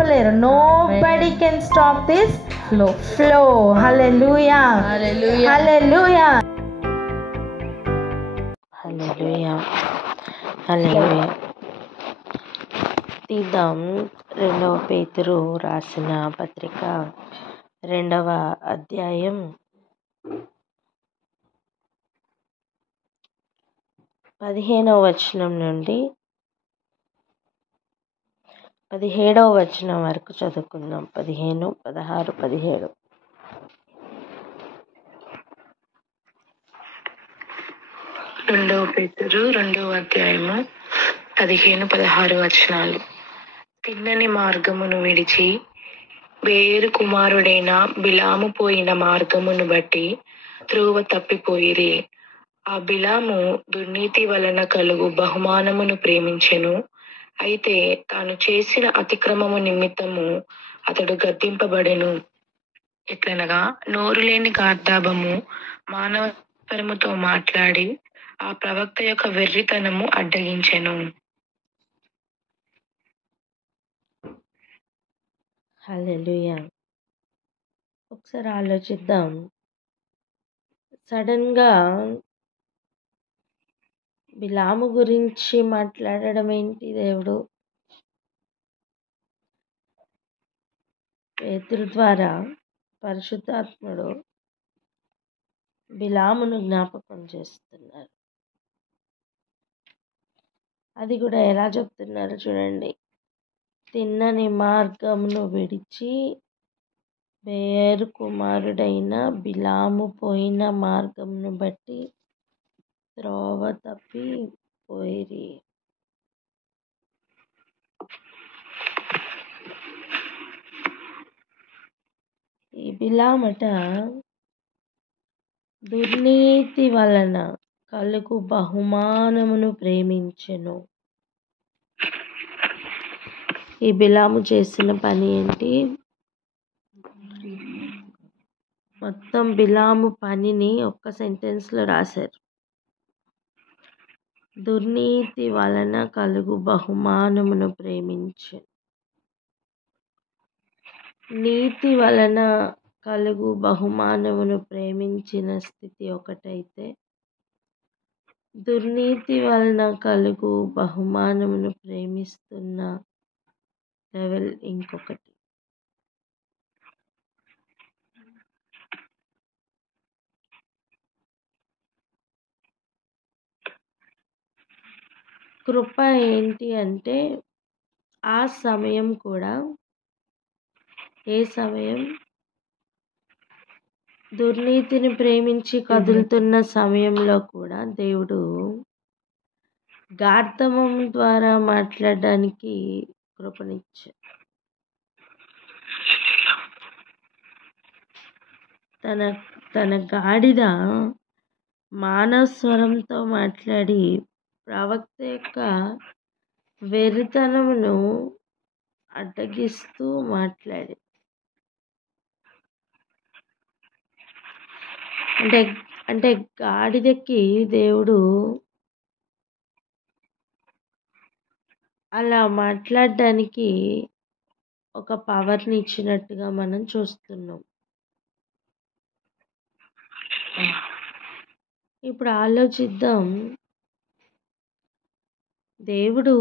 ఆపలేరు. Nobody can stop this flow. Hallelujah, hallelujah, hallelujah, hallelujah. తీద్దాం 2వ పేతురు రాసిన పత్రిక 2వ అధ్యాయం 15వ వచనం నుండి 17వ వచనం వరకు చదువుకుందాం. 15, 16, 17. రెండవ పేతురు 2వ అధ్యాయము 15, 16 వచనాలు. తిన్నని మార్గమును విడిచి బేయేరు కుమారుడైన బిలాము పోయిన మార్గమును బట్టి త్రోవ తప్పిపోయిరి. ఆ బిలాము దుర్నీతి వలన కలుగు బహుమానమును ప్రేమించెను. అయితే తాను చేసిన అతిక్రమము నిమిత్తము అతడు గద్దింపబడెను. ఎట్లనగా నోరు లేని గార్ధాబము మానవపరముతో మాట్లాడి ఆ ప్రవక్త యొక్క వెర్రితనము అడ్డగించెను. హల్లెలూయా. ఒకసారి ఆలోచిద్దాం. సడన్గా బిలాము గురించి మాట్లాడడం ఏంటి దేవుడు? పేతురు ద్వారా పరిశుద్ధాత్ముడు బిలామును జ్ఞాపకం చేస్తున్నారు. అది కూడా ఎలా చెప్తున్నారు చూడండి. తిన్నని మార్గమును విడిచి బేయేరు కుమారుడైన బిలాము పోయిన మార్గమును బట్టి త్రోవ తప్పి పోయిరి. ఈ బిలామట దుర్నీతి వలన కలుగు బహుమానమును ప్రేమించెను. ఈ బిలాము చేసిన పని ఏంటి? మొత్తం బిలాము పనిని ఒక్క సెంటెన్స్లో రాశారు. దుర్నీతి వలన కలుగు బహుమానమును ప్రేమించెను. నీతి వలన కలుగు బహుమానమును ప్రేమించిన స్థితి ఒకటైతే, దుర్నీతి వలన కలుగు బహుమానమును ప్రేమిస్తున్న లెవెల్ ఇంకొకటి. కృప ఏంటి అంటే ఆ సమయం కూడా, ఏ సమయం? దుర్నీతిని ప్రేమించి కదులుతున్న సమయంలో కూడా దేవుడు గార్ధమం ద్వారా మాట్లాడడానికి కృపనిచ్చాడు. తన గాడిద మానవ స్వరంతో మాట్లాడి ప్రవక్త యొక్క వెర్రితనమును అడ్డగిస్తూ మాట్లాడి, అంటే గాడిదకి దేవుడు అలా మాట్లాడడానికి ఒక పవర్ని ఇచ్చినట్టుగా మనం చూస్తున్నాం. ఇప్పుడు ఆలోచిద్దాం. దేవుడు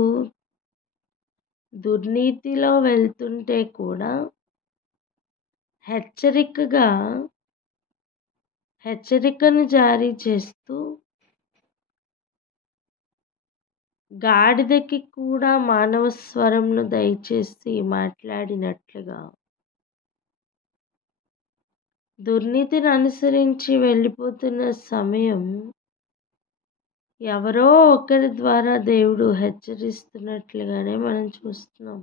దుర్నీతిలో వెళ్తుంటే కూడా హెచ్చరికను జారీ చేస్తూ గాడిదకి కూడా మానవ స్వరంను దయచేసి మాట్లాడినట్లుగా దుర్నీతిని అనుసరించి వెళ్ళిపోతున్న సమయం ఎవరో ఒకరి ద్వారా దేవుడు హెచ్చరిస్తున్నట్లుగానే మనం చూస్తున్నాం.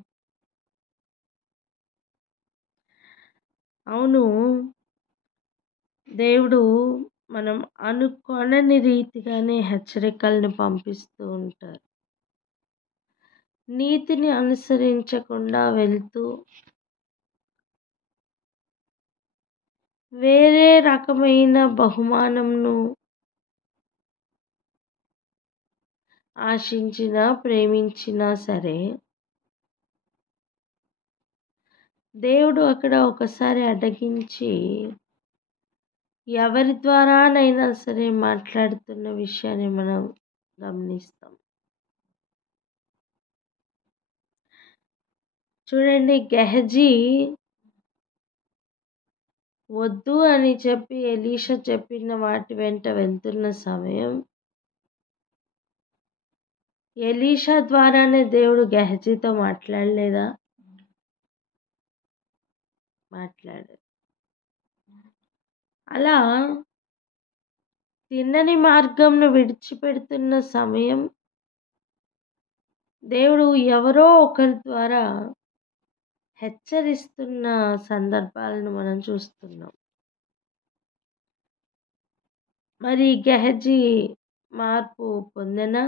అవును, దేవుడు మనం అనుకోనని రీతిగానే హెచ్చరికలను పంపిస్తూ ఉంటారు. నీతిని అనుసరించకుండా వెళ్తూ వేరే రకమైన బహుమానంను ఆశించినా ప్రేమించినా సరే దేవుడు అక్కడ ఒకసారి అడ్డగించి ఎవరి ద్వారానైనా సరే మాట్లాడుతున్న విషయాన్ని మనం గమనిస్తాం. చూడండి, గెహజీ వద్దు అని చెప్పి ఎలీషా చెప్పిన వాటి వెంట వెళ్తున్న సమయం, ఎలీషా ద్వారానే దేవుడు గెహజీతో మాట్లాడలేదా? మాట్లాడారు. అలా తిన్నని మార్గంను విడిచిపెడుతున్న సమయం దేవుడు ఎవరో ఒకరి ద్వారా హెచ్చరిస్తున్న సందర్భాలను మనం చూస్తున్నాం. మరి గెహజీ మార్పు పొందెనా?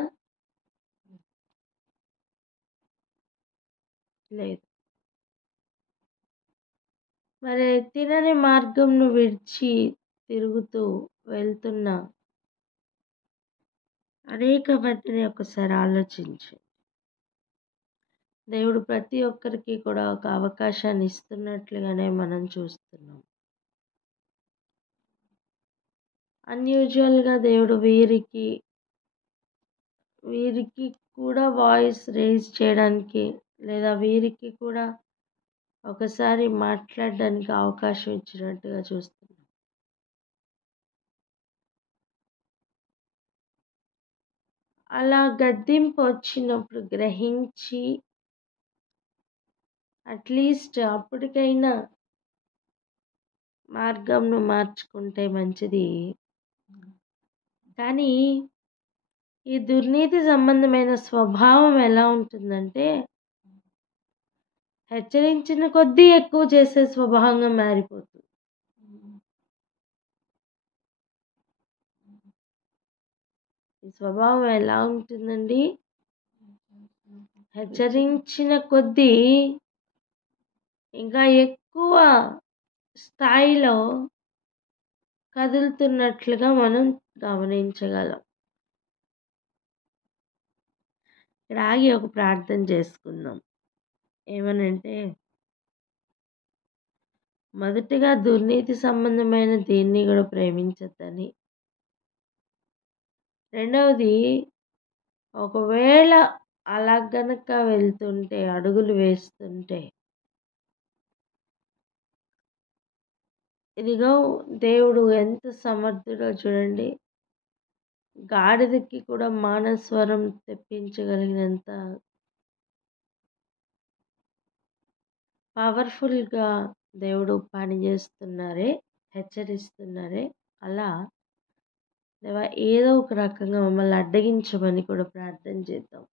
లేదు. మరి తినని మార్గంను విడిచి తిరుగుతూ వెళ్తున్న అనేక మందిని ఒకసారి ఆలోచించి, దేవుడు ప్రతి ఒక్కరికి కూడా ఒక అవకాశాన్ని ఇస్తున్నట్లుగానే మనం చూస్తున్నాం. అన్యూజువల్గా దేవుడు వీరికి కూడా వాయిస్ రేజ్ చేయడానికి, లేదా వీరికి కూడా ఒకసారి మాట్లాడడానికి అవకాశం ఇచ్చినట్టుగా చూస్తున్నాం. అలా గద్దింపు వచ్చినప్పుడు గ్రహించి అట్లీస్ట్ అప్పటికైనా మార్గంను మార్చుకుంటే మంచిది. కానీ ఈ దుర్నీతి సంబంధమైన స్వభావం ఎలా ఉంటుందంటే, హెచ్చరించిన కొద్దీ ఎక్కువ చేసే స్వభావంగా మారిపోతుంది. ఈ స్వభావం ఎలా ఉంటుందండి? హెచ్చరించిన కొద్దీ ఇంకా ఎక్కువ స్థాయిలో కదులుతున్నట్లుగా మనం గమనించగలం. ఇక్కడ ఆగి ఒక ప్రార్థన చేసుకుందాం. ఏమనంటే, మొదటిగా దుర్నీతి సంబంధమైన దేన్ని కూడా ప్రేమించద్దని, రెండవది ఒకవేళ అలా గనక వెళ్తుంటే, అడుగులు వేస్తుంటే, ఇదిగో దేవుడు ఎంత సమర్థుడో చూడండి. గాడిదకి కూడా మానస్వరం తెప్పించగలిగినంత పవర్ఫుల్గా దేవుడు పనిచేస్తున్నారే, హెచ్చరిస్తున్నారే. అలా దేవా ఏదో ఒక రకంగా మమ్మల్ని అడ్డగించమని కూడా ప్రార్థన చేద్దాం.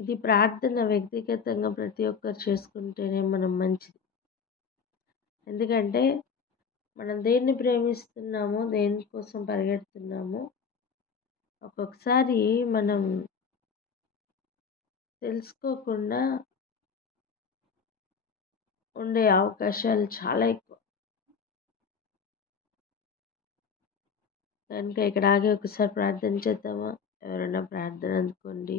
ఇది ప్రార్థన వ్యక్తిగతంగా ప్రతి ఒక్కరు చేసుకుంటేనే మనం మంచిది. ఎందుకంటే మనం దేన్ని ప్రేమిస్తున్నామో, దేనికోసం పరిగెడుతున్నామో ఒక్కొక్కసారి మనం తెలుసుకోకుండా ఉండే అవకాశాలు చాలా ఎక్కువ. కనుక ఇక్కడ ఆగి ఒకసారి ప్రార్థన చేద్దామా? ఎవరైనా ప్రార్థన అందుకోండి.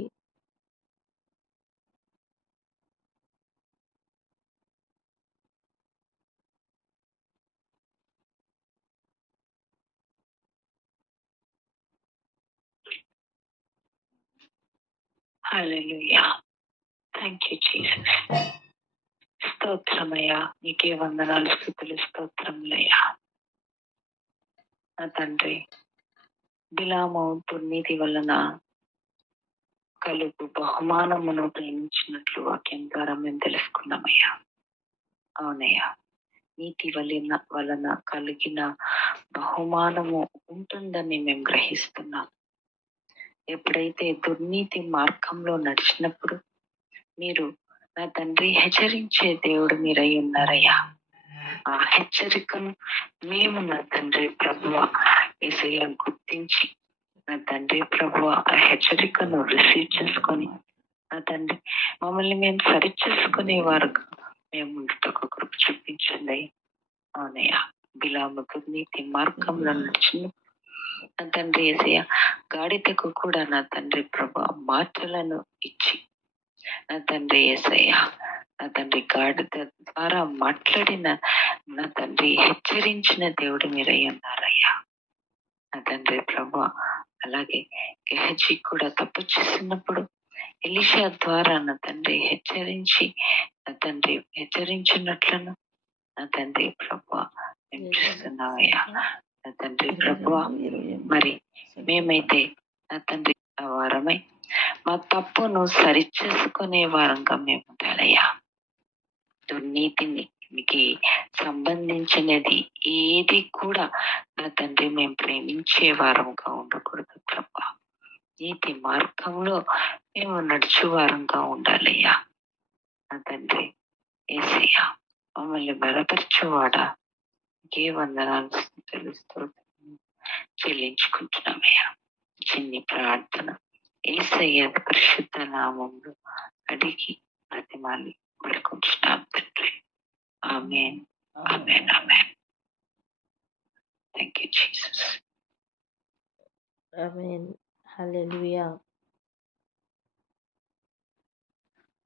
హల్లెలూయా. Thank you Jesus. స్తోత్రమయ్యా, నీకే వందనాలు, స్తుతులు, స్తోత్రములయ్యా. నా తండ్రి, బిలాము దుర్నీతి వలన కలుగు బహుమానమును ప్రేమించినట్లు వాక్యం ద్వారా మేము తెలుసుకున్నామయ్యా. అవునయ్యా, నీతి వలన కలిగిన బహుమానము ఉంటుందని మేము గ్రహిస్తున్నాం. ఎప్పుడైతే దుర్నీతి మార్గంలో నడిచినప్పుడు మీరు నా తండ్రి హెచ్చరించే దేవుడు మీరై ఉన్నారయ్యా. ఆ హెచ్చరికను మేము నా తండ్రి ప్రభువ యేసయ్య గుర్తించి, నా తండ్రి ప్రభువ ఆ హెచ్చరికను రిసీవ్ చేసుకొని, నా తండ్రి మమ్మల్ని మేము సరిచేసుకునే వారు మేము ముందుకు కృప చూపించండి. అవునయ్యా, బిలాము దుర్నీతి మార్గంలో నడిచిన నా తండ్రి యేసయ్య గాడిదకు కూడా నా తండ్రి ప్రభు మాటలను ఇచ్చి, నా తండ్రి యేసయ్య నా తండ్రి గాడిద ద్వారా మాట్లాడిన నా తండ్రి హెచ్చరించిన దేవుడు మీరై ఉన్నారయ్యా. నా తండ్రి ప్రభా, అలాగే గెహజీ కూడా తప్పు చేసినప్పుడు ఎలీషా ద్వారా నా తండ్రి నా తండ్రి హెచ్చరించినట్లను నా తండ్రి ప్రభా మేము చూస్తున్నామయ్యా. నా తండ్రి ప్రభా, మరి మేమైతే నా తండ్రి వారమై మా తప్పును సరిచేసుకునే వారంగా మేము ఉండాలయ్యా. దుర్నీతికి సంబంధించినది ఏది కూడా నా తండ్రి మేము ప్రేమించే వారంగా ఉండకూడదు ప్రభా. నీతి మార్గంలో మేము నడుచు వారంగా ఉండాలయ్యా. నా తండ్రి యేసయ్యా, మమ్మల్ని బలపరచువాడా, ఏ వందనాలు తెలుస్తూ చెల్లించుకుంటున్నామయ్యా. చిన్ని ప్రార్థన యేసయ్య పరిశుద్ధ నామంలో అడిగి ప్రతిమాలి పడుకుంటున్నాం తండ్రి. Amen, amen, amen. Thank you Jesus. Amen. Hallelujah.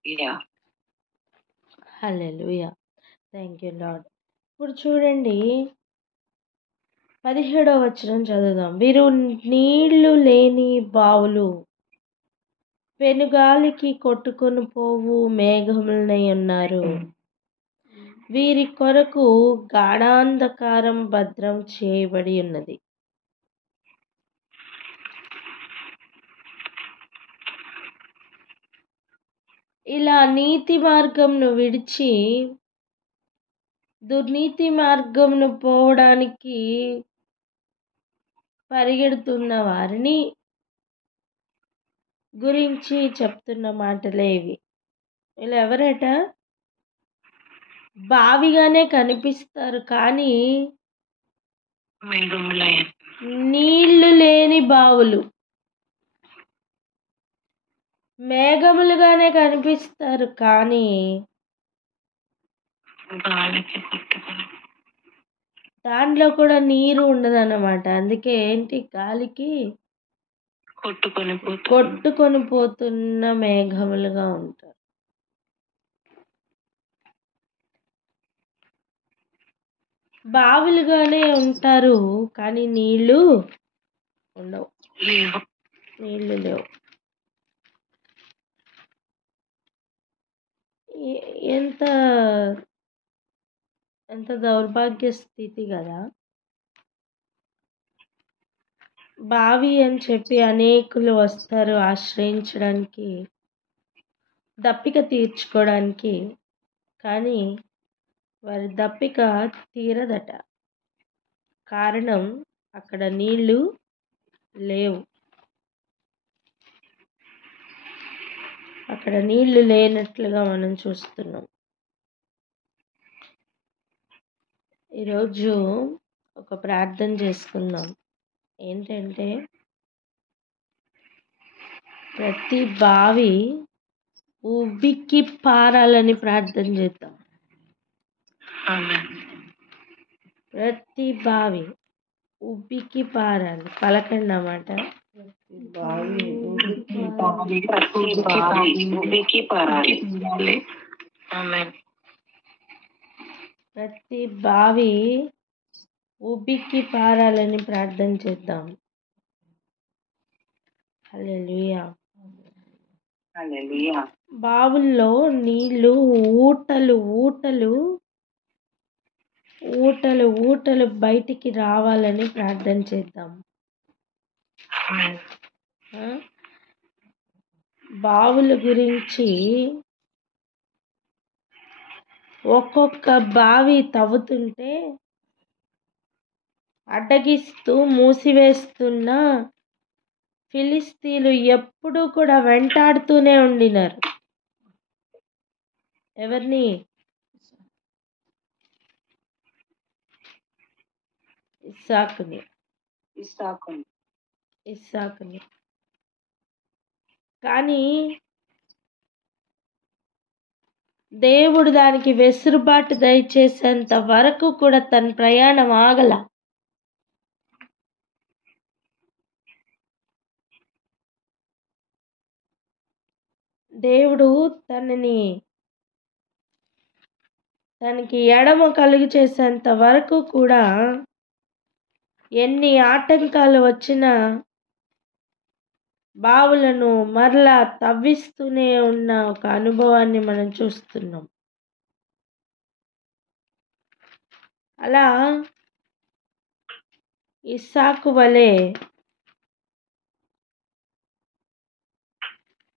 Yeah, hallelujah. Thank you lord. ఇప్పుడు చూడండి 17వ వచనం చదువుదాం. వీరు నీళ్లు లేని బావులు, పెనుగాలికి కొట్టుకొని పోవు మేఘములనై ఉన్నారు. వీరి కొరకు గాఢాంధకారం భద్రం చేయబడి ఉన్నది. ఇలా నీతి మార్గంను విడిచి దుర్నీతి మార్గంను పోవడానికి పరిగెడుతున్న వారిని గురించి చెప్తున్న మాటలే ఇవి. వీళ్ళు ఎవరట? బావిగానే కనిపిస్తారు కానీ నీళ్లు లేని బావులు. మేఘములుగానే కనిపిస్తారు కానీ దాంట్లో కూడా నీరు ఉండదన్నమాట. అందుకే ఏంటి, గాలికి కొట్టుకొని పోతున్న మేఘములుగా ఉంటారు. బావులుగానే ఉంటారు కానీ నీళ్లు ఉండవు, నీళ్లు లేవు. ఎంత ఎంత దౌర్భాగ్య స్థితి కదా. బావి అని చెప్పి అనేకులు వస్తారు ఆశ్రయించడానికి, దప్పిక తీర్చుకోవడానికి. కానీ వారి దప్పిక తీరదట. కారణం అక్కడ నీళ్లు లేవు. అక్కడ నీళ్లు లేనట్లుగా మనం చూస్తున్నాం. ఈరోజు ఒక ప్రార్థన చేసుకుందాం. ఏంటంటే ప్రతి బావి ఉబ్బికి పారాలని ప్రార్థన చేద్దాం. ప్రతి బావి ఉబ్బికి పారాలి. పలకండి అన్నమాట. ప్రతి బావి ఉబ్బికి పారాలని ప్రార్థన చేద్దాం. హల్లెలూయా. బావుల్లో నీళ్లు ఊటలు ఊటలు ఊటలు ఊటలు బయటికి రావాలని ప్రార్థన చేద్దాం. బావుల గురించి ఒక్కొక్క బావి తవ్వుతుంటే అడ్డగిస్తూ మూసివేస్తున్న ఫిలిస్తీన్లు ఎప్పుడూ కూడా వెంటాడుతూనే ఉండినారు. ఎవరిని? ఇస్సాకుని. కానీ దేవుడు దానికి వెసులుబాటు దయచేసేంత వరకు కూడా తన ప్రయాణం ఆగల. దేవుడు తనని తనకి ఎడమ కలుగు చేసేంత వరకు కూడా ఎన్ని ఆటంకాలు వచ్చినా బావులను మరలా తవ్విస్తూనే ఉన్న ఒక అనుభవాన్ని మనం చూస్తున్నాం. అలా ఇస్సాకు వలె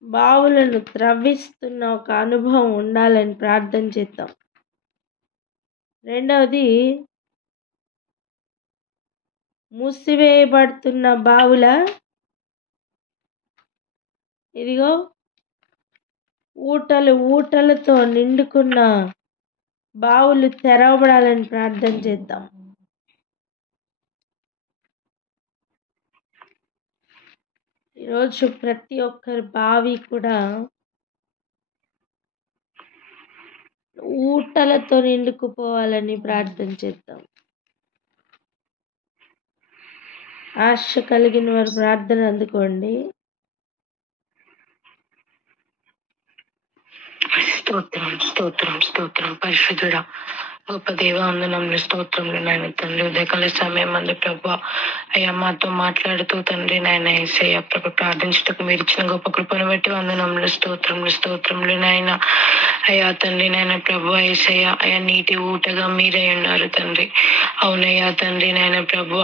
బావులను త్రవ్విస్తున్న ఒక అనుభవం ఉండాలని ప్రార్థన చేద్దాం. రెండవది, మూసివేయబడుతున్న బావుల ఇదిగో ఊటలతో నిండుకున్న బావులు తెరవబడాలని ప్రార్థన చేద్దాం. ఈరోజు ప్రతి ఒక్కరి బావి కూడా ఊటలతో నిండుకుపోవాలని ప్రార్థన చేద్దాం. ఆశ కలిగిన వారు ప్రార్థన అందుకోండి. స్తోత్రం స్తోత్రం స్తోత్రం. పరిశుద్ధుడా గొప్ప దేవ వందనములు స్తోత్రములు నాయన తండ్రి. ఉదయకాల సమయం అందు ప్రభా అయ్యా మాతో మాట్లాడుతూ తండ్రి నాయన యేసయ్య ప్రభు ప్రార్థించటకు మీరు ఇచ్చిన గొప్ప కృపను బట్టి వందనములు స్తోత్రములు స్తోత్రములు నాయన. అయ్యా తండ్రి నాయన ప్రభు యేసయ్య అయ్యా నీటి ఊటగా మీరై ఉన్నారు తండ్రి. అవునయ్యా తండ్రి నాయన ప్రభు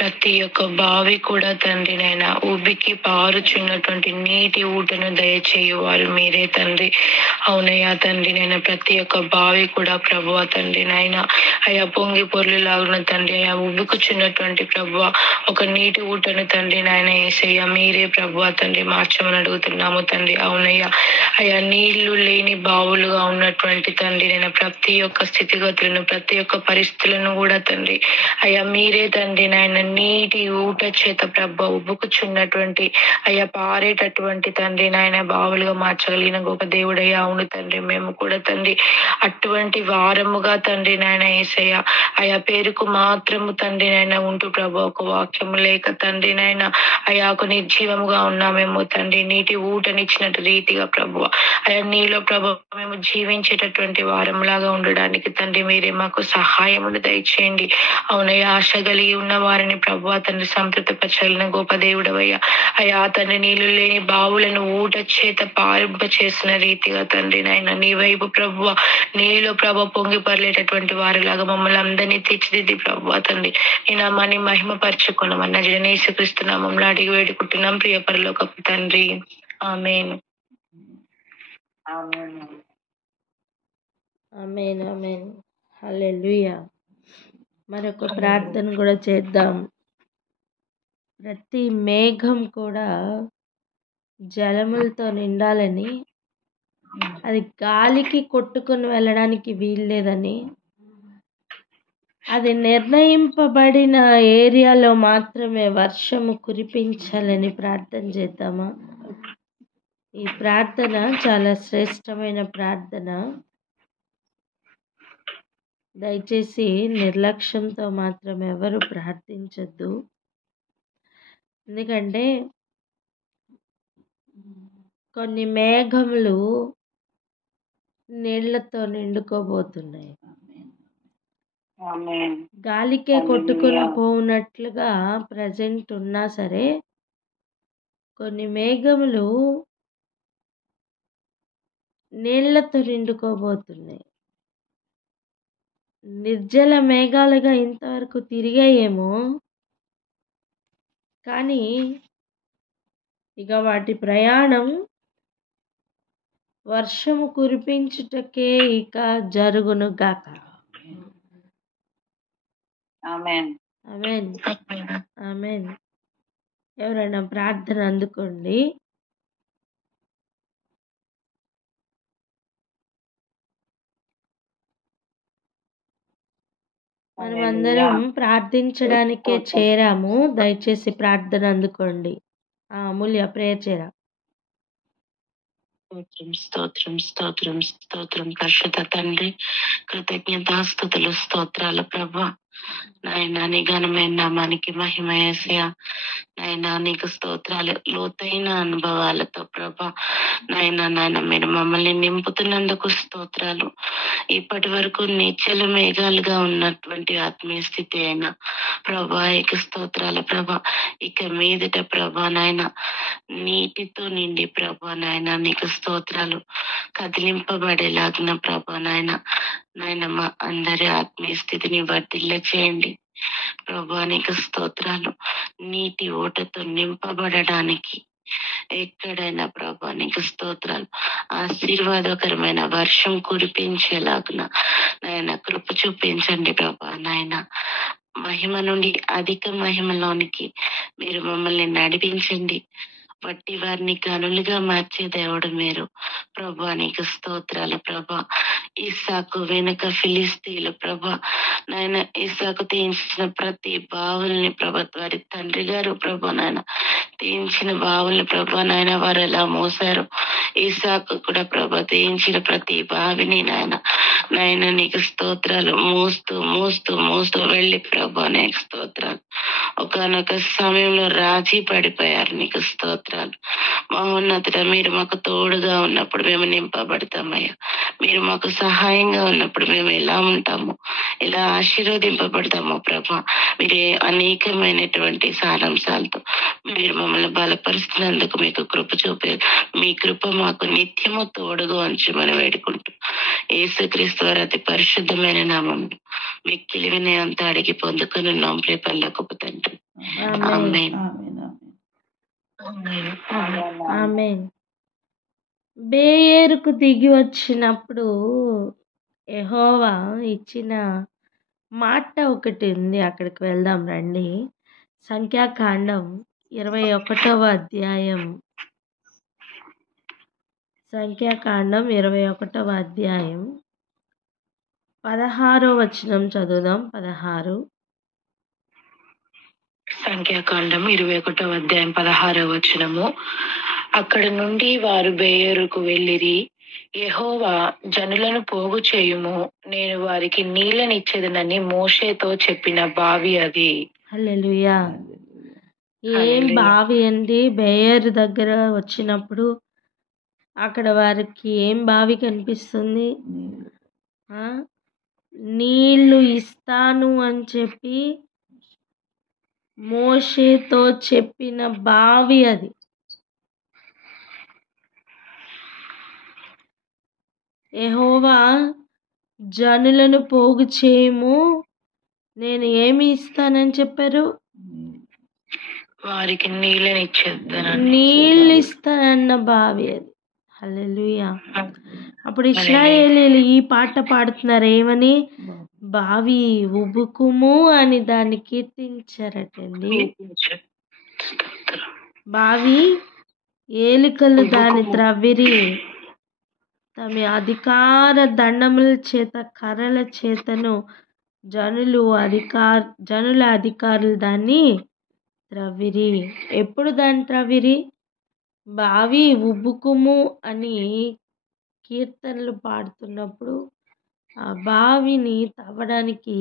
ప్రతి ఒక్క బావి కూడా తండ్రి నాయన ఉబికి పారుచున్నటువంటి నీటి ఊటను దయచేయువారు మీరే తండ్రి. అవునయ్యా తండ్రి నాయన ప్రతి ఒక్క బావి కూడా ప్రభు తండ్రి నాయన అయ్యా పొంగి పొర్లు లాగున తండ్రి అయ్యా ఉబ్బుకుచున్నటువంటి ప్రభు ఒక నీటి ఊటను తండ్రి నాయన యేసయ్య మీరే ప్రభు తండ్రి మార్చమని అడుగుతున్నాము తండ్రి. అవునయ్యా అయ్యా నీళ్లు లేని బావులుగా ఉన్నటువంటి తండ్రి నేను ప్రతి ఒక్క స్థితిగతులను ప్రతి ఒక్క పరిస్థితులను కూడా తండ్రి అయ్యా మీరే తండ్రి నాయన నీటి ఊట చేత ప్రభు ఉబ్బుకుచున్నటువంటి అయ్యా పారేటటువంటి తండ్రి నాయన బావులుగా మార్చగలిగిన గొప్ప దేవుడయ్యా. అవును తండ్రి మేము కూడా తండ్రి అటువంటి వారముగా తండ్రి నాయన యేసయ్య అయా పేరుకు మాత్రము తండ్రి నాయన ఉంటూ ప్రభు ఒక వాక్యము లేక తండ్రి నాయన అయా ఒక నిర్జీవముగా ఉన్నామేమో తండ్రి. నీటి ఊటనిచ్చినట్టు రీతిగా ప్రభు అయా నీలో ప్రభు మేము జీవించేటటువంటి వారంలాగా ఉండడానికి తండ్రి మీరే మాకు సహాయమును దయచేయండి. అవునయ్యా ఆశ కలిగి ఉన్న వారిని ప్రభు తండ్రి సంతృప్తిపరచగలిగిన గొప్ప దేవుడవయ్యా. అయా తండ్రి నీళ్లు లేని బావులను ఊట చేత పారింప చేసిన రీతిగా తండ్రి నాయన నీ వైపు ప్రభు నీలో ప్రభు పొంగి పర్లేటటువంటి వారిలాగా మమ్మల్ని అందరినీ తీర్చిదిద్ది ప్రభు తండ్రి నీ నామాన్ని మహిమపరచుకున్నామన్న యేసుక్రీస్తు నామములో అడిగి వేడుకుంటున్నాం ప్రియ పరలోకపు తండ్రి. ఆమేన్. ఆమేన్ ఆమేన్. హల్లెలూయా. మరొక ప్రార్థన కూడా చేద్దాం. ప్రతి మేఘం కూడా జలములతో నిండాలని, అది గాలికి కొట్టుకుని వెళ్ళడానికి వీల్లేదని, అది నిర్ణయింపబడిన ఏరియాలో మాత్రమే వర్షము కురిపించాలని ప్రార్థన చేద్దామా? ఈ ప్రార్థన చాలా శ్రేష్టమైన ప్రార్థన. దయచేసి నిర్లక్ష్యంతో మాత్రం ఎవరు ప్రార్థించద్దు. ఎందుకంటే కొన్ని మేఘములు నీళ్లతో నిండుకోబోతున్నాయి. గాలికే కొట్టుకుని పోనట్లుగా ప్రజెంట్ ఉన్నా సరే కొన్ని మేఘములు నీళ్లతో నిండుకోబోతున్నాయి. నిర్జల మేఘాలుగా ఇంతవరకు తిరిగాయేమో, కానీ ఇక వాటి ప్రయాణం వర్షము కురిపించుటకే ఇక జరుగును గాక. ఆమేన్ ఆమేన్ ఆమేన్. ఎవరైనా ప్రార్థన అందుకోండి. మనమందరం ప్రార్థించడానికే చేరాము. దయచేసి ప్రార్థన అందుకోండి. అమూల్య ప్రేయర్ చేయరా. స్తోత్రం స్తోత్రం స్తోత్రం స్తోత్రం పరిశుద్ధ తండ్రి, కృతజ్ఞతాస్తుతులు స్తోత్రాలు ప్రభా. నాయనా నీ ఘనమైన నామానికి మహిమ యేసయ్యా. నాయనా నీకు స్తోత్రాలు. లోతైన అనుభవాలతో ప్రభా నాయన మీరు మమ్మల్ని నింపుతున్నందుకు స్తోత్రాలు. ఇప్పటి వరకు నిశ్చల మేఘాలుగా ఉన్నటువంటి ఆత్మీయ స్థితి అయినా ప్రభా ఇక స్తోత్రాలు ప్రభా. ఇక మీదట ప్రభా నాయన నీటితో నిండి ప్రభా నాయన నీకు స్తోత్రాలు కదిలింపబడేలాగిన ప్రభా నాయన మా అందరి ఆత్మీయ స్థితిని వర్ధిల్ల చేయండి ప్రభా. నీకు స్తోత్రాలు. నీటి ఓటతో నింపబడడానికి ఎక్కడైనా ప్రభా నీకు స్తోత్రాలు. ఆశీర్వాదకరమైన వర్షం కురిపించేలాగున నాయన కృప చూపించండి ప్రభా నాయన. మహిమ నుండి అధిక మహిమలోనికి మీరు మమ్మల్ని నడిపించండి. వట్టి వారిని గనులుగా మార్చే దేవుడు మీరు ప్రభా. నీకు స్తోత్రాలు ప్రభా. ఇస్సాకు వెనుక ఫిలిస్తీన్లు ప్రభా నాయన ఇస్సాకు తీయించిన ప్రతి బావుల్ని ప్రభా వారి తండ్రి గారు ప్రభా నాయన తీయించిన బావుల్ని ప్రభా నాయన వారు ఎలా మోసారు. ఇస్సాకు కూడా ప్రభా తీయించిన ప్రతి బావిని నాయన నీకు స్తోత్రాలు మోస్తూ మోస్తూ మోస్తూ వెళ్ళి ప్రభా నీకు స్తోత్రాలు. ఒకనొక సమయంలో రాజీ పడిపోయారు. నీకు స్తోత్రాలు. మహోన్నతుడ మీరు మాకు తోడుగా ఉన్నప్పుడు మేము నింపబడతామయ్యా. మీరు మాకు సహాయంగా ఉన్నప్పుడు మేము ఎలా ఉంటాము, ఎలా ఆశీర్వదింపబడతామో ప్రభా. మీరు అనేకమైనటువంటి సారాంశాలతో మీరు మమ్మల్ని బలపరుస్తున్నందుకు మీకు కృప చూపే మీ కృప మాకు నిత్యము తోడుగా ఉంచమని వేడుకుంటూ యేసుక్రీస్తు వారి అతి పరిశుద్ధమైన నామం మిక్కిలి వినయంతో అడిగి పొందుకున్నాం ప్రేపల్లకు తండ్రి. ఆమేన్. ఆమేన్. బేయేరుకు దిగి వచ్చినప్పుడు యెహోవా ఇచ్చిన మాట ఒకటి ఉంది. అక్కడికి వెళ్దాం రండి. సంఖ్యాకాండం 21వ అధ్యాయం. సంఖ్యాకాండం 21వ అధ్యాయం 16వ వచనం చదువుదాం. 16. సంఖ్యాకాండం 21వ అధ్యాయం 16వ వచనము. అక్కడ నుండి వారు బేయేరుకు వెళ్ళిరి. యెహోవా జనులను పోగు చేయుము, నేను వారికి నీళ్ళనిచ్చేదనని మోషేతో చెప్పిన బావి అది. హల్లెలూయా. ఏం బావి అండి? బేయేరు దగ్గర వచ్చినప్పుడు అక్కడ వారికి ఏం బావి కనిపిస్తుంది? నీళ్లు ఇస్తాను అని చెప్పి మోషేతో చెప్పిన బావి అది. యెహోవా జనులను పోగు చేయము, నేను ఏమి ఇస్తానని చెప్పారు? వారికి నీళ్ళు ఇస్తానన్న బావి అది. హల్లెలూయా. అప్పుడు ఇశ్రాయేలీయులు ఈ పాట పాడుతున్నారు. ఏమని? బావి ఉబుకుము అని దాన్ని కీర్తించారటండి. బావి ఏలికలు దాని త్రవ్విరి, తమ అధికార దండముల చేత కర్రల చేతను జనుల అధికారులు దాన్ని త్రవ్విరి. ఎప్పుడు దాన్ని త్రవ్విరి? బావి ఉబ్బుకుము అని కీర్తనలు పాడుతున్నప్పుడు ఆ బావిని తవ్వడానికి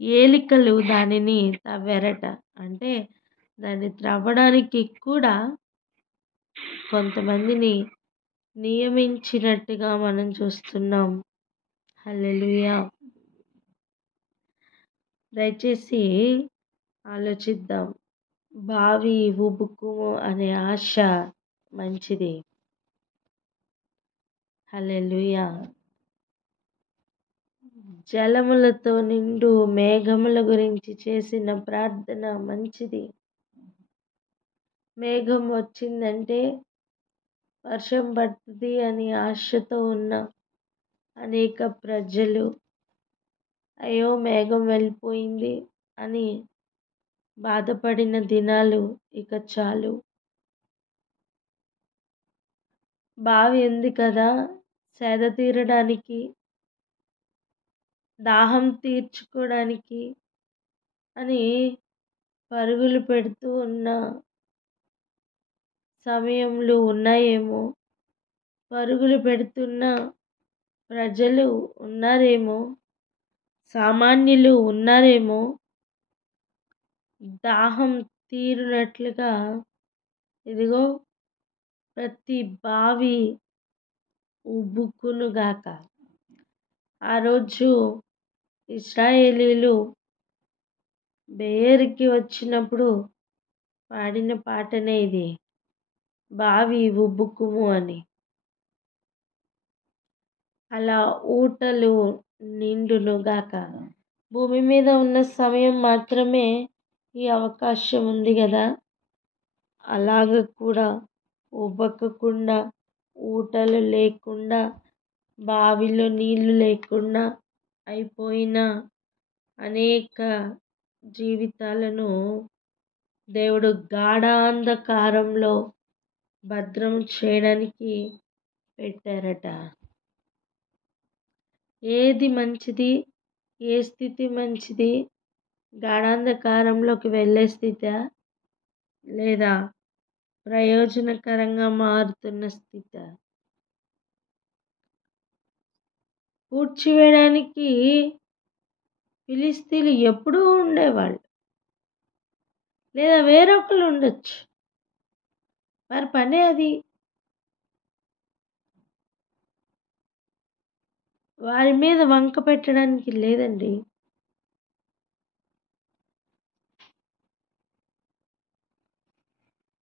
ఏలికలు దానిని తవ్వారట. అంటే దాన్ని త్రవ్వడానికి కూడా కొంతమందిని నియమించినట్టుగా మనం చూస్తున్నాం. హల్లెలూయా. దయచేసి ఆలోచిద్దాం. బావి ఉబుకుము అనే ఆశ మంచిది. హల్లెలూయా. జలములతో నిండు మేఘముల గురించి చేసిన ప్రార్థన మంచిది. మేఘం వచ్చిందంటే వర్షం పడుతుంది అని ఆశతో ఉన్న అనేక ప్రజలు అయ్యో మేఘం వెళ్ళిపోయింది అని బాధపడిన దినాలు ఇక చాలు. బావి ఉంది కదా, సేద తీరడానికి, దాహం తీర్చుకోవడానికి అని పరుగులు పెడుతూ ఉన్న సమయంలో ఉన్నాయేమో. పరుగులు పెడుతున్న ప్రజలు ఉన్నారేమో, సామాన్యులు ఉన్నారేమో, దాహం తీరునట్లుగా ఇదిగో ప్రతి బావి ఉబ్బుకునుగాక. ఆ రోజు ఇశ్రాయేలీలు బేయరికి వచ్చినప్పుడు పాడిన పాటనే ఇది, బావి ఉబ్బుకుము అని. అలా ఊటలు నిండునుగాక. భూమి మీద ఉన్న సమయం మాత్రమే ఈ అవకాశం ఉంది కదా, అలాగ కూడా ఉబ్బకకుండా, ఊటలు లేకుండా, బావిలో నీళ్లు లేకుండా అయిపోయిన అనేక జీవితాలను దేవుడు గాఢాంధకారంలో భద్రం చేయడానికి పెట్టారట. ఏది మంచిది, ఏ స్థితి మంచిది? గాఢాంధకారంలోకి వెళ్ళే స్థితా, లేదా ప్రయోజనకరంగా మారుతున్న స్థితా? పూడ్చివేయడానికి ఫిలిస్తీన్లు ఎప్పుడూ ఉండేవాళ్ళు, లేదా వేరొకరు ఉండొచ్చు, వారి పనే అది. వారి మీద వంక పెట్టడానికి లేదండి.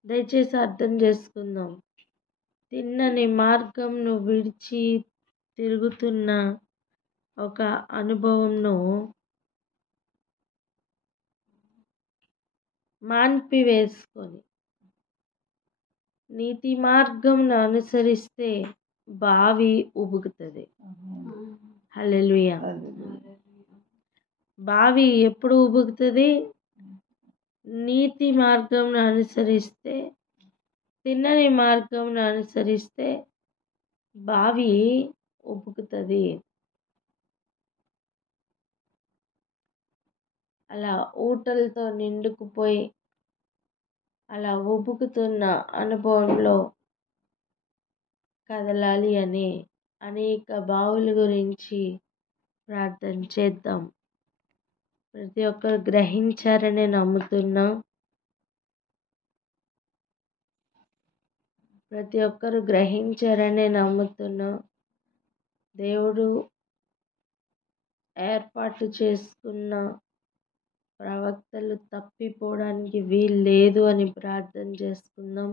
దయచేసి అర్థం చేసుకుందాం. తిన్నని మార్గంను విడిచి తిరుగుతున్న ఒక అనుభవంను మాన్పివేసుకొని నీతి మార్గంను అనుసరిస్తే బావి ఉబుకుతుంది. హల్లెలూయా. బావి ఎప్పుడు ఉబుకుతుంది? నీతి మార్గంను అనుసరిస్తే, తిన్నని మార్గంను అనుసరిస్తే బావి ఉబుకుతుంది. అలా ఊటలతో నిండుకుపోయి అలా ఉబుకుతున్న అనుభవంలో కదలాలి అని అనేక బావుల గురించి ప్రార్థన చేద్దాం. ప్రతి ఒక్కరు గ్రహించారని నమ్ముతున్నా. ప్రతి ఒక్కరు గ్రహించారని నమ్ముతున్నా. దేవుడు ఏర్పాటు చేసుకున్న ప్రవక్తలు తప్పిపోవడానికి వీలు లేదు అని ప్రార్థన చేసుకుందాం.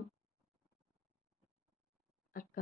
అక్క